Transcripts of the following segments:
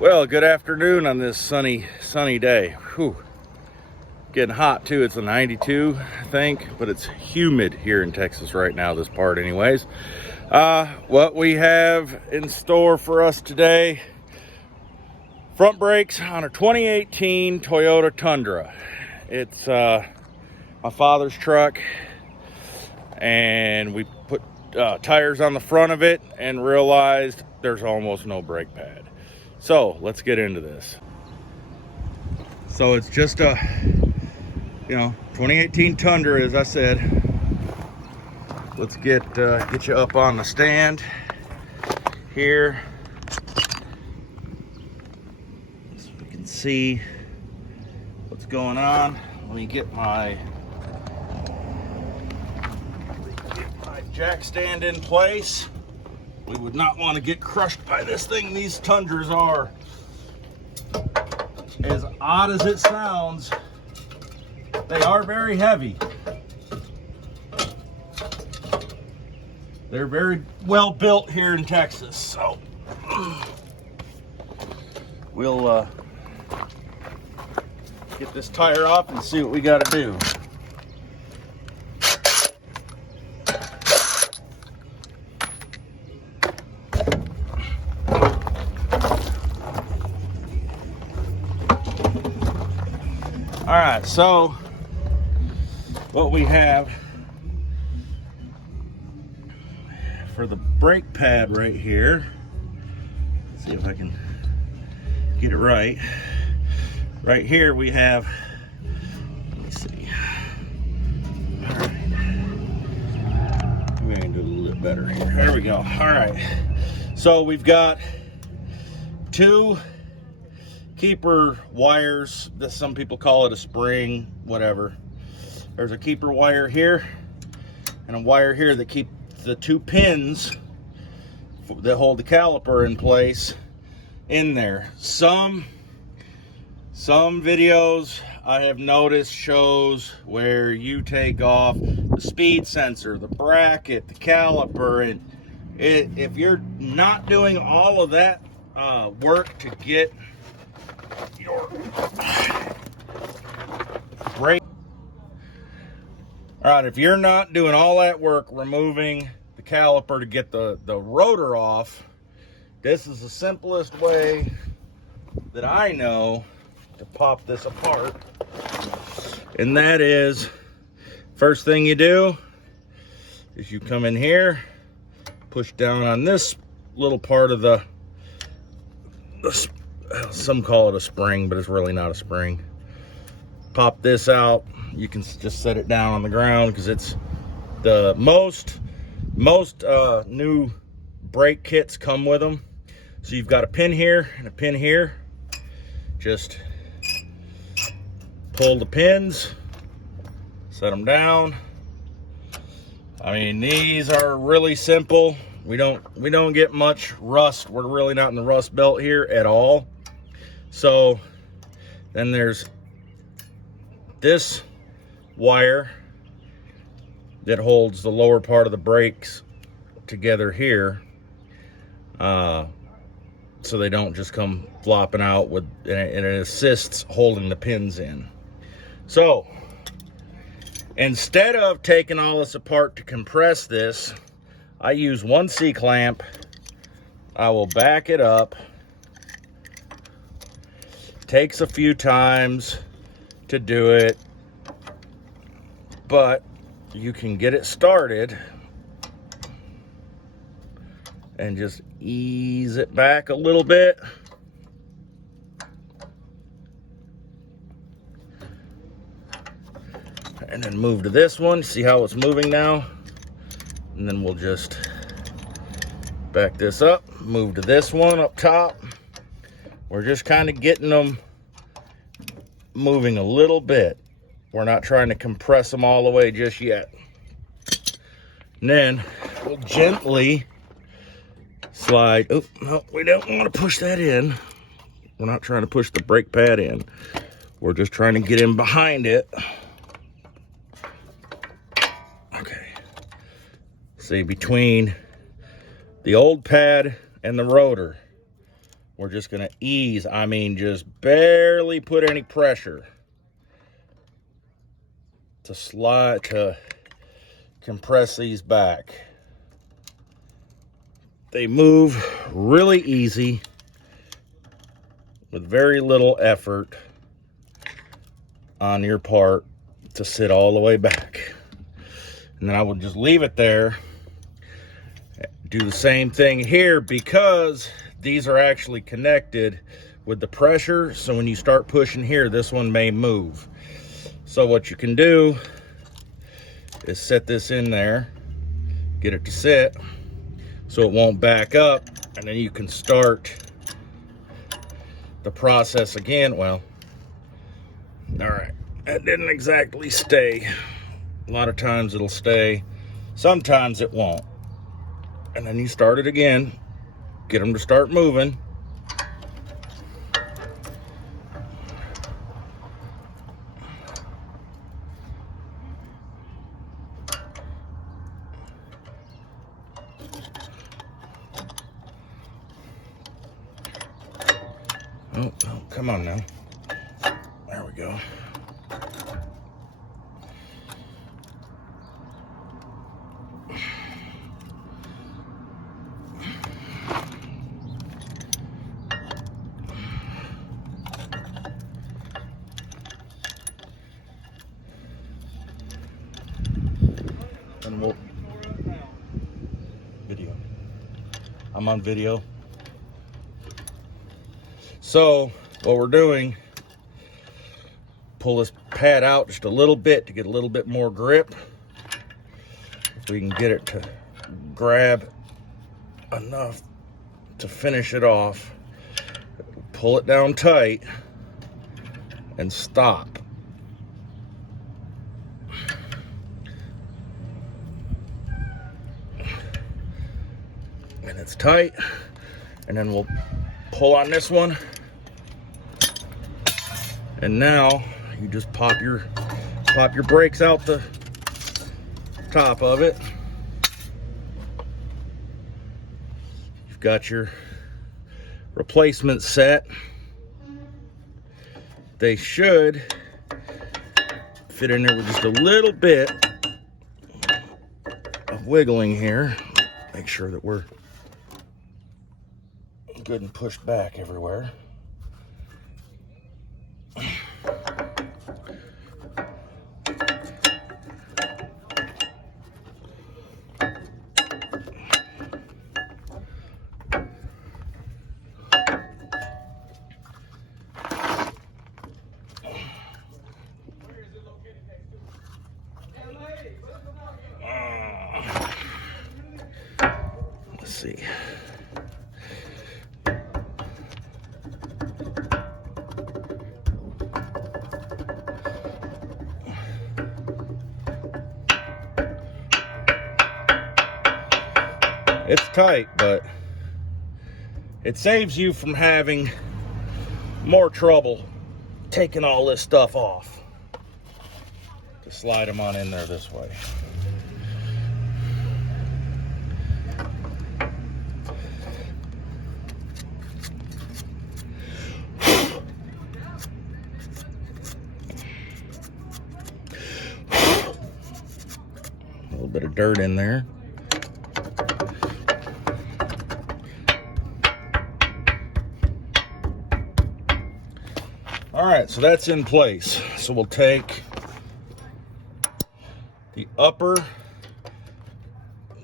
Well, good afternoon on this sunny day. Whew. Getting hot too. It's a 92, I think, but it's humid here in Texas right now, this part anyways. What we have in store for us today: front brakes on a 2018 Toyota Tundra. It's my father's truck, and we put tires on the front of it and realized there's almost no brake pad. So let's get into this. So it's just a 2018 Tundra, as I said. Let's get you up on the stand here so we can see what's going on. Let me get my jack stand in place. We would not want to get crushed by this thing. These Tundras are, as odd as it sounds, they are very heavy. They're very well built here in Texas, so we'll get this tire off and see what we got to do. All right, so what we have for the brake pad right here, let's see if I can get it right. Right here we have, let me see. All right, maybe I can do a little bit better here. There we go. All right, so we've got two keeper wires. Some people call it a spring, whatever. There's a keeper wire here and a wire here that keep the two pins that hold the caliper in place in there. Some videos I have noticed shows where you take off the speed sensor, the bracket, the caliper, and if you're not doing all of that work to get your brake. All right, if you're not doing all that work removing the caliper to get the rotor off, this is the simplest way that I know to pop this apart. And that is, first thing you do is you come in here, push down on this little part of the some call it a spring, but it's really not a spring. Pop this out. You can just set it down on the ground because it's the most new brake kits come with them. So you've got a pin here and a pin here. Just pull the pins, set them down. I mean, these are really simple. We don't get much rust. We're really not in the rust belt here at all. So then there's this wire that holds the lower part of the brakes together here, so they don't just come flopping out and it assists holding the pins in. So instead of taking all this apart to compress this, I use one C-clamp. I will back it up. Takes a few times to do it, but you can get it started and just ease it back a little bit. And then move to this one. See how it's moving now? And then we'll just back this up, move to this one up top. We're just kind of getting them moving a little bit. We're not trying to compress them all the way just yet. And then we'll gently slide. Oh, no, we don't want to push that in. We're not trying to push the brake pad in. We're just trying to get in behind it. Okay. See, between the old pad and the rotor, we're just gonna ease, I mean, just barely put any pressure to compress these back. They move really easy with very little effort on your part to sit all the way back. And then I will just leave it there. Do the same thing here because these are actually connected with the pressure. So when you start pushing here, this one may move. So what you can do is set this in there, get it to sit so it won't back up, and then you can start the process again. Well, all right, that didn't exactly stay. A lot of times it'll stay, sometimes it won't. And then you start it again, get them to start moving. Oh, come on now. There we go. And we'll video. I'm on video. So what we're doing, pull this pad out just a little bit to get a little bit more grip. If we can get it to grab enough to finish it off, pull it down tight and stop. And it's tight, and then we'll pull on this one. And now you just pop your brakes out the top of it. You've got your replacement set. They should fit in there with just a little bit of wiggling here. Make sure that we're good and pushed back everywhere. Let's see. It's tight, but it saves you from having more trouble taking all this stuff off. Just slide them on in there this way. A little bit of dirt in there. All right, so that's in place. So we'll take the upper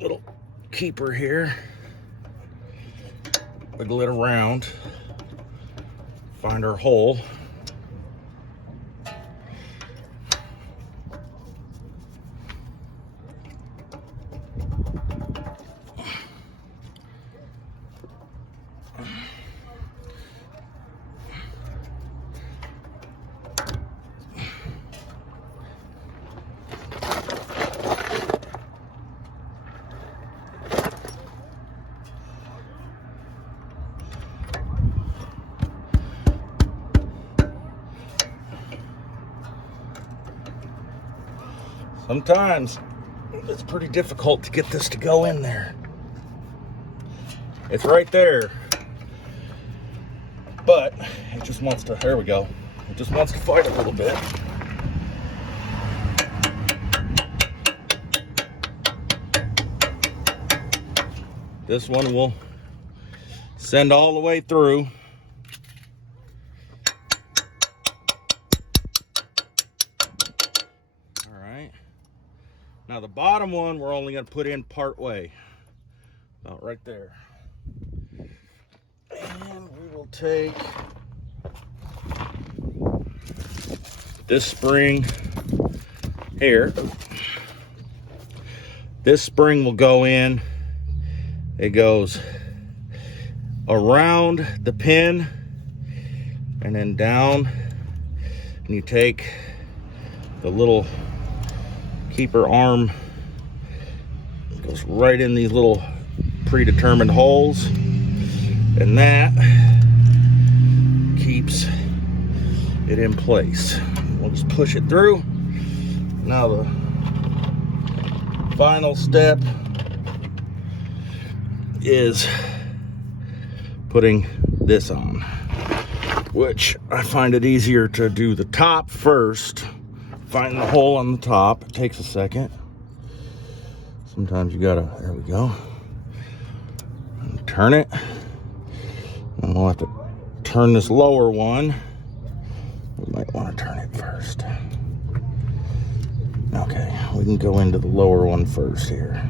little keeper here, wiggle it around, find our hole. Sometimes it's pretty difficult to get this to go in there. It's right there. but it just wants to, there we go. It just wants to fight a little bit. This one will send all the way through. All right. Now the bottom one, we're only going to put in part way. About right there. And we will take this spring here. This spring will go in. It goes around the pin and then down, and you take the little keeper arm. It goes right in these little predetermined holes, and that keeps it in place. We'll just push it through. Now the final step is putting this on, which I find it easier to do the top first. Find the hole on the top. It takes a second. Sometimes you gotta, there we go. And turn it. And we'll have to turn this lower one. We might want to turn it first. Okay, we can go into the lower one first here.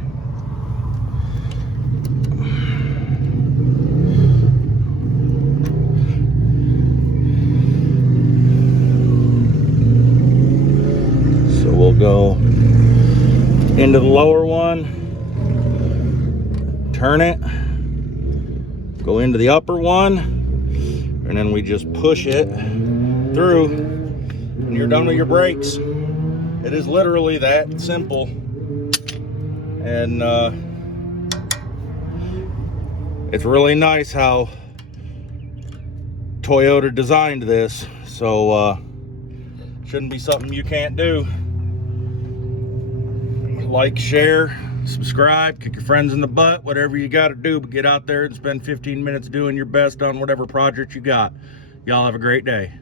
So we'll go into the lower one, turn it, go into the upper one, and then we just push it through, and you're done with your brakes. It is literally that simple. And it's really nice how Toyota designed this, so shouldn't be something you can't do. Like, share, subscribe, kick your friends in the butt, whatever you got to do, but get out there and spend 15 minutes doing your best on whatever project you got. Y'all have a great day.